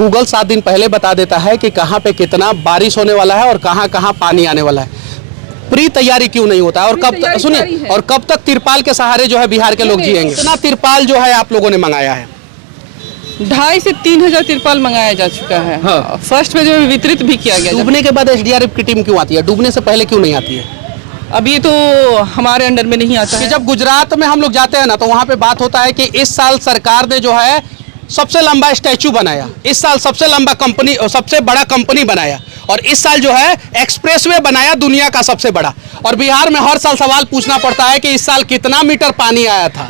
Google 7 दिन पहले बता देता है कि कहाँ पे कितना बारिश होने वाला है और कहाँ कहाँ पानी आने वाला है। प्री तैयारी क्यों नहीं होता है? और कब तक सुनिए, और कब तक तिरपाल के सहारे जो है बिहार के लोग जिएंगे? कितना तिरपाल जो है आप लोगों ने मंगाया है? 2,500 से 3,000 तिरपाल मंगाया जा चुका है। हाँ। फर्स्ट फेज में वितरित भी किया गया। डूबने के बाद एसडीआरएफ की टीम क्यों आती है? डूबने से पहले क्यों नहीं आती है? अब ये तो हमारे अंडर में नहीं आता कि है। जब गुजरात में हम लोग जाते हैं ना, तो वहाँ पे बात होता है कि इस साल सरकार ने जो है सबसे लंबा स्टैचू बनाया, इस साल सबसे लंबा कंपनी, सबसे बड़ा कंपनी बनाया, और इस साल जो है एक्सप्रेसवे बनाया दुनिया का सबसे बड़ा। और बिहार में हर साल सवाल पूछना पड़ता है कि इस साल कितना मीटर पानी आया था,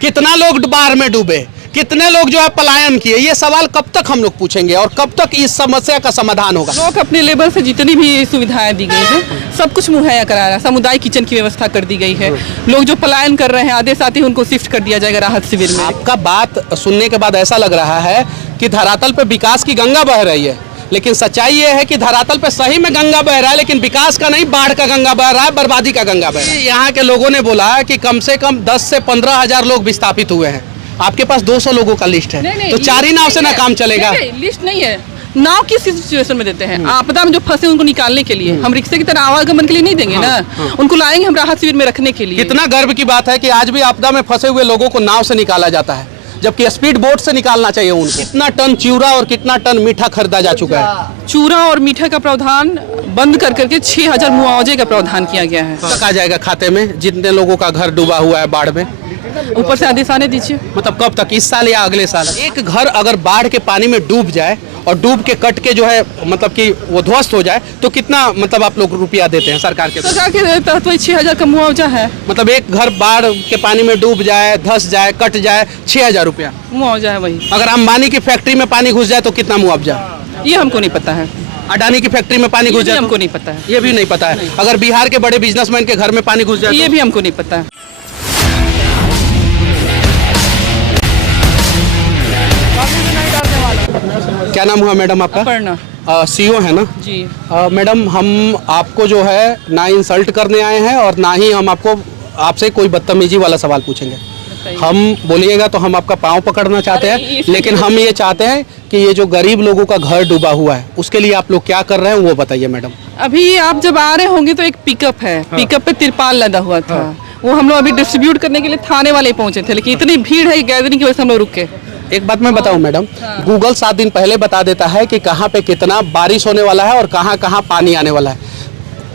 कितना लोग बाढ़ में डूबे, कितने लोग जो है पलायन किए। ये सवाल कब तक हम लोग पूछेंगे और कब तक इस समस्या का समाधान होगा? लोग अपने लेवल से जितनी भी सुविधाएं दी गई है सब कुछ मुहैया करा रहा है। सामुदायिक किचन की व्यवस्था कर दी गई है। लोग जो पलायन कर रहे हैं आधे साथ ही उनको शिफ्ट कर दिया जाएगा राहत शिविर में। आपका बात सुनने के बाद ऐसा लग रहा है कि धरातल पे विकास की गंगा बह रही है, लेकिन सच्चाई ये है कि धरातल पे सही में गंगा बह रहा है, लेकिन विकास का नहीं, बाढ़ का गंगा बह रहा है, बर्बादी का गंगा बह रहा है। यहाँ के लोगों ने बोला कि कम से कम 10 से 15 हजार लोग विस्थापित हुए हैं। आपके पास 200 लोगों का लिस्ट है, तो 4 ही नाव से ना काम चलेगा। लिस्ट नहीं है, नाव किस सिचुएशन में देते हैं? आपदा में जो फंसे उनको निकालने के लिए। हम रिक्शे की तरह आवागमन के लिए नहीं देंगे ना। उनको लाएंगे हम राहत शिविर में रखने के लिए। कितना गर्व की बात है कि आज भी आपदा में फंसे हुए लोगों को नाव से निकाला जाता है, जबकि स्पीड बोट से निकालना चाहिए उनको। कितना टन चिवड़ा और कितना टन मीठा खरीदा जा चुका है? चूरा और मीठा का प्रावधान बंद कर करके 6,000 मुआवजे का प्रावधान किया गया है। तक आ जाएगा खाते में जितने लोगों का घर डूबा हुआ है बाढ़ में? ऊपर से आदेश आने दीजिए। मतलब कब तक, इस साल या अगले साल? एक घर अगर बाढ़ के पानी में डूब जाए और डूब के कट के जो है मतलब कि वो ध्वस्त हो जाए, तो कितना मतलब आप लोग रुपया देते हैं सरकार के? सरकार के तहत वही 6,000 का मुआवजा है। मतलब एक घर बाढ़ के पानी में डूब जाए, धस जाए, कट जाए, 6,000 रुपया मुआवजा है वही। अगर अंबानी की फैक्ट्री में पानी घुस जाए तो कितना मुआवजा? ये हमको नहीं पता है। अडानी की फैक्ट्री में पानी घुस जाए? हमको नहीं पता है। ये भी नहीं पता है। अगर बिहार के बड़े बिजनेसमैन के घर में पानी घुस जाए? ये भी हमको नहीं पता है। क्या नाम हुआ मैडम आपका? अपर्णा। सीओ है ना जी। मैडम, हम आपको जो है ना इंसल्ट करने आए हैं और ना ही हम आपसे कोई बदतमीजी वाला सवाल पूछेंगे। हम बोलिएगा तो हम आपका पाँव पकड़ना चाहते हैं, लेकिन हम ये चाहते हैं कि ये जो गरीब लोगों का घर डूबा हुआ है उसके लिए आप लोग क्या कर रहे हैं वो बताइए मैडम। अभी आप जब आ रहे होंगे तो एक पिकअप है। पिकअप पे तिरपाल लदा हुआ था। वो हम लोग अभी डिस्ट्रीब्यूट करने के लिए थाने वाले पहुंचे थे, लेकिन इतनी भीड़ है गैदरिंग की वजह से हम लोग रुक के। एक बात मैं बताऊं मैडम, गूगल 7 दिन पहले बता देता है कि कहाँ पे कितना बारिश होने वाला है और कहाँ कहाँ पानी आने वाला है।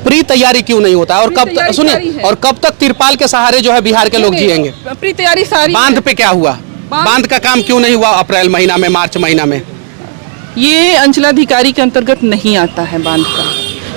प्री तैयारी क्यों नहीं होता है? और कब तक सुनिए, और कब तक तिरपाल के सहारे जो है बिहार के लोग जिएंगे? प्री तैयारी सारी। बांध पे क्या हुआ? बांध का काम क्यों नहीं हुआ अप्रैल महीना में, मार्च महीना में? ये अंचलाधिकारी के अंतर्गत नहीं आता है बांध का।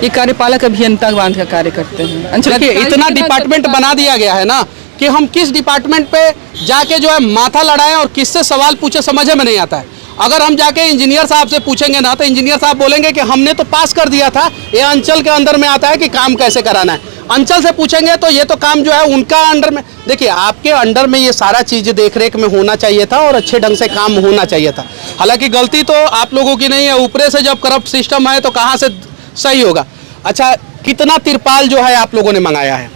ये कार्यपालक अभियंता बांध का कार्य करते हैं। इतना डिपार्टमेंट बना दिया गया है ना कि हम किस डिपार्टमेंट पे जाके जो है माथा लड़ाएं और किससे सवाल पूछे समझ में नहीं आता है। अगर हम जाके इंजीनियर साहब से पूछेंगे ना तो इंजीनियर साहब बोलेंगे कि हमने तो पास कर दिया था, ये अंचल के अंदर में आता है कि काम कैसे कराना है। अंचल से पूछेंगे तो ये तो काम जो है उनका अंडर में। देखिए, आपके अंडर में ये सारा चीज़ देख रेख में होना चाहिए था और अच्छे ढंग से काम होना चाहिए था। हालांकि गलती तो आप लोगों की नहीं है, ऊपरे से जब करप्ट सिस्टम है तो कहाँ से सही होगा। अच्छा, कितना तिरपाल जो है आप लोगों ने मंगाया है?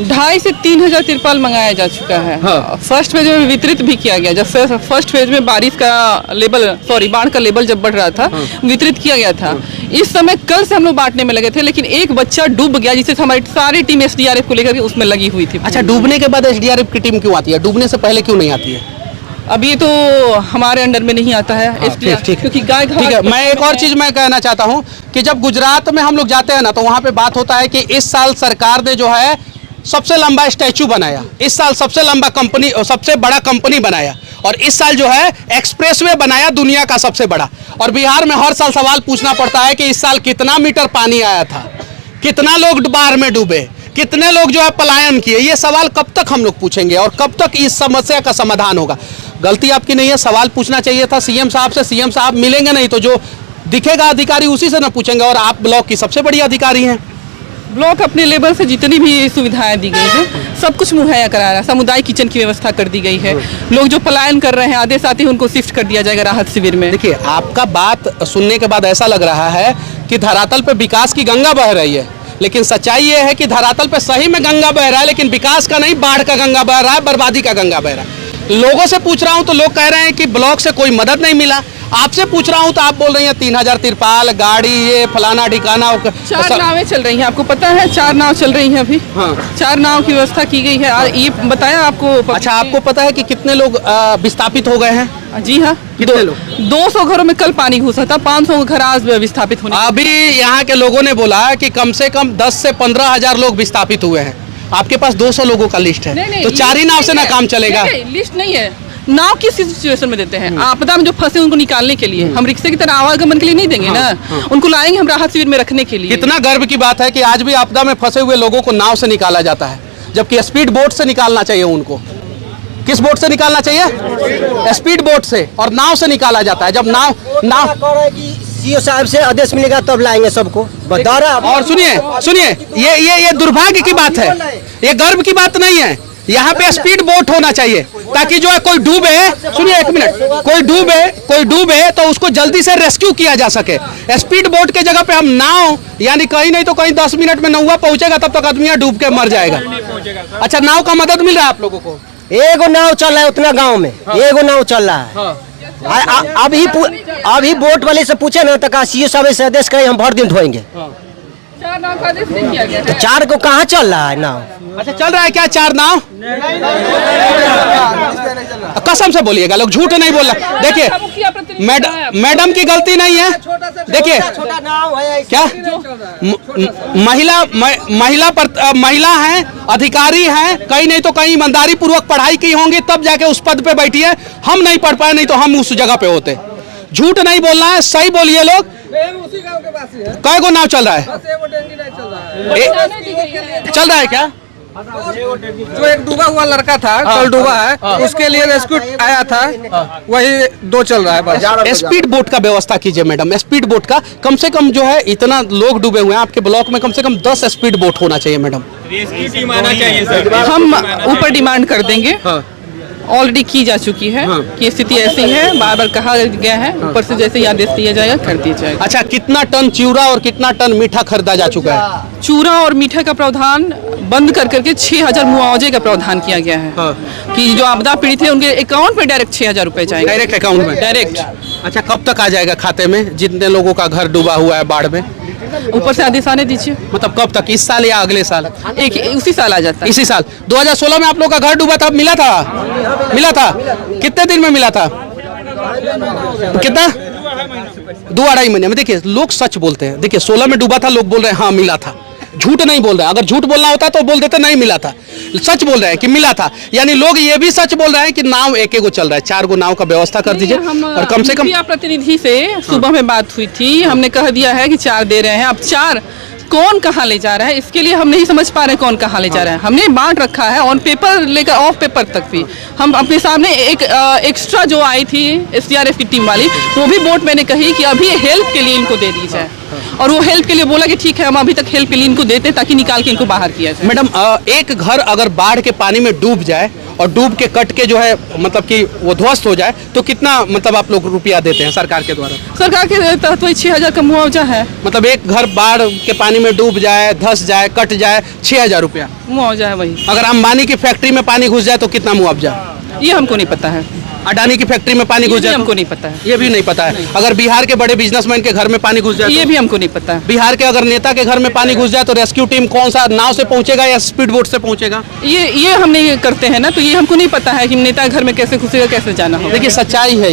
2,500 से 3,000 तिरपाल मंगाया जा चुका है। हाँ। फर्स्ट फेज में वितरित भी किया गया। जब फर्स्ट फेज में बाढ़ का लेवल जब बढ़ रहा था, वितरित किया गया था। इस समय कल से हम लोग बांटने में लगे थे, लेकिन एक बच्चा डूब गया जिससे हमारी सारी टीम एसडीआरएफ को लेकर उसमें लगी हुई थी। अच्छा, डूबने के बाद एसडीआरएफ की टीम क्यों आती है? डूबने से पहले क्यों नहीं आती है? अब ये तो हमारे अंडर में नहीं आता है। क्योंकि गाय ठीक है। मैं एक और चीज मैं कहना चाहता हूँ कि जब गुजरात में हम लोग जाते हैं ना, तो वहाँ पे बात होता है कि इस साल सरकार ने जो है सबसे लंबा स्टैचू बनाया, इस साल सबसे लंबा कंपनी, सबसे बड़ा कंपनी बनाया, और इस साल जो है एक्सप्रेसवे बनाया दुनिया का सबसे बड़ा। और बिहार में हर साल सवाल पूछना पड़ता है कि इस साल कितना मीटर पानी आया था, कितना लोग बाढ़ में डूबे, कितने लोग जो है पलायन किए। ये सवाल कब तक हम लोग पूछेंगे और कब तक इस समस्या का समाधान होगा? गलती आपकी नहीं है, सवाल पूछना चाहिए था सीएम साहब से। सीएम साहब मिलेंगे नहीं तो जो दिखेगा अधिकारी उसी से ना पूछेंगे, और आप ब्लॉक की सबसे बड़ी अधिकारी हैं। ब्लॉक अपने लेवल से जितनी भी सुविधाएं दी गई है सब कुछ मुहैया करा रहा है। सामुदायिक किचन की व्यवस्था कर दी गई है। लोग जो पलायन कर रहे हैं आधे साथ ही उनको शिफ्ट कर दिया जाएगा राहत शिविर में। देखिए, आपका बात सुनने के बाद ऐसा लग रहा है कि धरातल पे विकास की गंगा बह रही है, लेकिन सच्चाई ये है कि धरातल पे सही में गंगा बह रहा है, लेकिन विकास का नहीं, बाढ़ का गंगा बह रहा है, बर्बादी का गंगा बह रहा है। लोगों से पूछ रहा हूं तो लोग कह रहे हैं कि ब्लॉक से कोई मदद नहीं मिला। आपसे पूछ रहा हूँ तो आप बोल रही हैं 3000 तिरपाल, गाड़ी, ये फलाना ठिकाना। 4 नावें चल रही हैं, आपको पता है 4 नाव चल रही हैं अभी। हाँ। 4 नाव की व्यवस्था की गई है। ये बताया आपको? अच्छा, आपको पता है कि कितने लोग विस्थापित हो गए हैं? जी हाँ, कितने लोग? 200 घरों में कल पानी घुसा था, 500 घर आज विस्थापित होने। अभी यहाँ के लोगों ने बोला कि कम से कम 10 से 15,000 लोग विस्थापित हुए हैं। आपके पास 200 लोगों का लिस्ट है, तो 4 ही नाव से ना काम चलेगा। लिस्ट नहीं है, नाव किस सिचुएशन में देते हैं? आपदा में जो फंसे उनको निकालने के लिए, हम रिक्शे की तरह आवागमन के लिए नहीं देंगे ना। उनको लाएंगे हम राहत शिविर में रखने के लिए। कितना गर्व की बात है कि आज भी आपदा में फंसे हुए लोगों को नाव से निकाला जाता है, जबकि स्पीड बोट से निकालना चाहिए उनको। किस बोट से निकालना चाहिए? स्पीड बोट से, और नाव से निकाला जाता है। जब नाव सीओ साहब से आदेश मिलेगा तब लाएंगे सबको, बता रहा। और सुनिए, ये दुर्भाग्य की बात है, ये गर्व की बात नहीं है। यहाँ पे स्पीड बोट होना चाहिए ताकि जो है कोई डूबे, सुनिए 1 मिनट, कोई डूबे तो उसको जल्दी से रेस्क्यू किया जा सके। स्पीड बोट के जगह पे हम नाव, यानी कहीं नहीं तो कहीं 10 मिनट में नौवा पहुंचेगा, तब तक आदमी डूब के मर जाएगा। अच्छा, नाव का मदद मिल रहा है आप लोगों को? एगो नाव चल रहा है उतना गांव में, एगो नाव चल रहा है। अभी बोट वाले से पूछे ना तो सीओ साहब से आदेश करे हम भर दिन ढोएंगे। 4 नाव का आदेश नहीं किया गया है। 4 को कहाँ चल रहा है नाव? अच्छा, चल रहा है क्या 4 नाव? कसम से बोलिएगा, लोग झूठ नहीं बोल रहा। देखिए मैडम की गलती नहीं है। देखिए क्या महिला हैं, अधिकारी हैं, कहीं नहीं तो कहीं ईमानदारी पूर्वक पढ़ाई की होंगी तब जाके उस पद पे बैठी है। हम नहीं पढ़ पाए, नहीं तो हम उस जगह पे होते। झूठ नहीं बोलना है, सही बोलिए लोग। उसी गांव के पास ही है। कई गो नाव चल रहा है? चल रहा है क्या? जो एक डूबा हुआ लड़का था, कल डूबा है, उसके लिए रेस्क्यू आया था, वही 2 चल रहा है बस। स्पीड बोट का व्यवस्था कीजिए मैडम, स्पीड बोट का। कम से कम जो है, इतना लोग डूबे हुए हैं आपके ब्लॉक में, कम से कम 10 स्पीड बोट होना चाहिए मैडम। टीम आना चाहिए सर। हम ऊपर डिमांड कर देंगे, ऑलरेडी की जा चुकी है कि स्थिति ऐसी है, बार बार कहा गया है, ऊपर से जैसे ही आदेश दिया जाएगा कर दिया जाएगा। अच्छा, कितना टन चिवड़ा और कितना टन मीठा खरीदा जा चुका है? चूरा और मीठा का प्रावधान बंद कर करके 6000 मुआवजे का प्रावधान किया गया है। कि जो आपदा पीड़ित है उनके अकाउंट में डायरेक्ट 6000 रुपए जाएंगे, डायरेक्ट अकाउंट में डायरेक्ट। अच्छा, कब तक आ जाएगा खाते में जितने लोगों का घर डूबा हुआ है बाढ़ में? ऊपर से आदेश आने दीजिए। मतलब कब तक, इस साल या अगले साल? उसी साल आ जाता है। इसी साल 2016 में आप लोग का घर डूबा था, मिला था? कितने दिन में मिला था? कितना? 2-2.5 महीने में। देखिए लोग सच बोलते हैं। देखिए 16 में डूबा था, लोग बोल रहे हैं हाँ मिला था, झूठ नहीं बोल रहे हैं। अगर झूठ बोलना होता तो बोल देते नहीं मिला था, सच बोल रहे हैं कि मिला था। यानी लोग ये भी सच बोल रहे हैं कि नाव एक गो चल रहा है। 4 गो नाव का व्यवस्था कर दीजिए। और कम से कम प्रतिनिधि से सुबह में बात हुई थी, हमने कह दिया है कि 4 दे रहे हैं। अब 4 कौन कहाँ ले जा रहा है, इसके लिए हम नहीं समझ पा रहे कौन कहाँ ले जा रहा है। हमने बांट रखा है ऑन पेपर लेकर ऑफ पेपर तक भी। हम अपने सामने एक एक्स्ट्रा जो आई थी SDRF की टीम वाली, वो भी बोट मैंने कही कि अभी हेल्प के लिए इनको दे दी जाए, और वो हेल्प के लिए बोला कि ठीक है हम अभी तक हेल्प के लिए इनको देते ताकि निकाल के इनको बाहर किया जाए। मैडम, एक घर अगर बाढ़ के पानी में डूब जाए और डूब के कट के जो है मतलब कि वो ध्वस्त हो जाए तो कितना मतलब आप लोग रुपया देते हैं सरकार के द्वारा? सरकार के तहत वही 6000 का मुआवजा है। मतलब एक घर बाढ़ के पानी में डूब जाए, धंस जाए, कट जाए, 6000 रुपया मुआवजा है वही। अगर अंबानी की फैक्ट्री में पानी घुस जाए तो कितना मुआवजा? ये हमको नहीं पता है। अडानी की फैक्ट्री में पानी घुस जाए हमको नहीं पता है। ये भी नहीं पता है। अगर बिहार के बड़े बिजनेसमैन के घर में पानी घुस जाए ये भी हमको नहीं पता है। बिहार के अगर नेता के घर में पानी घुस जाए तो रेस्क्यू टीम कौन सा नाव से पहुंचेगा या स्पीड बोट से पहुंचेगा? ये हम नहीं करते हैं ना, तो ये हमको नहीं पता है कि नेता के घर में कैसे घुसेगा, कैसे जाना होगा। देखिए सच्चाई है,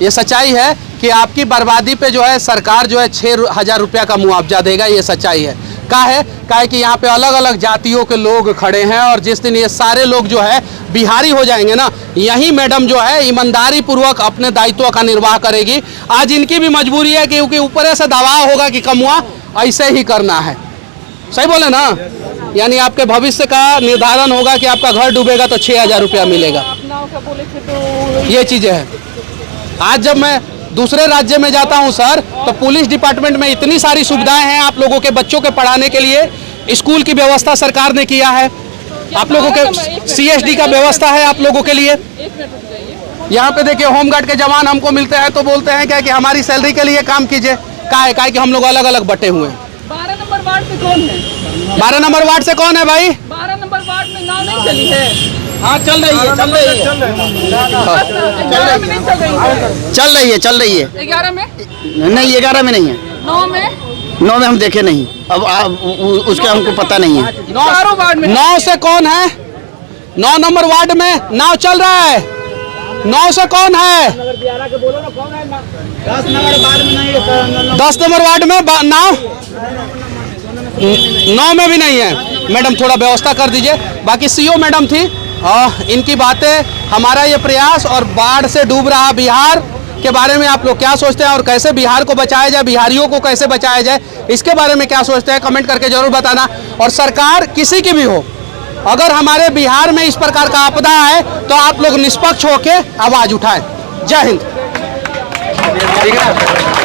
ये सच्चाई है कि आपकी बर्बादी पे जो है सरकार जो है 6000 रुपया का मुआवजा देगा। ये सच्चाई है। का है कि यहाँ पे अलग अलग जातियों के लोग खड़े हैं, और जिस दिन ये सारे लोग जो है बिहारी हो जाएंगे ना, यही मैडम जो है ईमानदारी पूर्वक अपने दायित्व का निर्वाह करेगी। आज इनकी भी मजबूरी है क्योंकि ऊपर से दबाव होगा कि कमुआ ऐसे ही करना है। सही बोले ना? यानी आपके भविष्य का निर्धारण होगा कि आपका घर डूबेगा तो 6000 रुपया मिलेगा। ये चीज़ें हैं। आज जब मैं दूसरे राज्य में जाता हूं सर, तो पुलिस डिपार्टमेंट में इतनी सारी सुविधाएं हैं आप लोगों के बच्चों के पढ़ाने के लिए। स्कूल की व्यवस्था सरकार ने किया है, आप लोगों के CSD का व्यवस्था है आप लोगों के लिए। यहाँ पे देखिए होमगार्ड के जवान हमको मिलते हैं तो बोलते हैं क्या कि हमारी सैलरी के लिए काम कीजिए। क्या है कि हम लोग अलग अलग बटे हुए हैं। 12 नंबर वार्ड से कौन है? 12 नंबर वार्ड से कौन है भाई? 12 नंबर वार्ड में नाव नहीं चली है। हाँ चल रही है, चल रही है, चल रही है, चल रही है। 11 में नहीं 11 में नहीं है, 9 में 9 में हम देखे नहीं, अब उसके हमको पता नहीं है। चारों वार्ड में 9 से कौन है? 9 नंबर वार्ड में नाव चल रहा है। 9 से कौन है? 10 नंबर वार्ड में नाव 9 में भी नहीं है। मैडम थोड़ा व्यवस्था कर दीजिए। बाकी सीओ मैडम थी, इनकी बातें, हमारा ये प्रयास और बाढ़ से डूब रहा बिहार के बारे में आप लोग क्या सोचते हैं और कैसे बिहार को बचाया जाए, बिहारियों को कैसे बचाया जाए, इसके बारे में क्या सोचते हैं कमेंट करके जरूर बताना। और सरकार किसी की भी हो, अगर हमारे बिहार में इस प्रकार का आपदा है तो आप लोग निष्पक्ष होकर आवाज उठाएं। जय हिंद। ठीक है।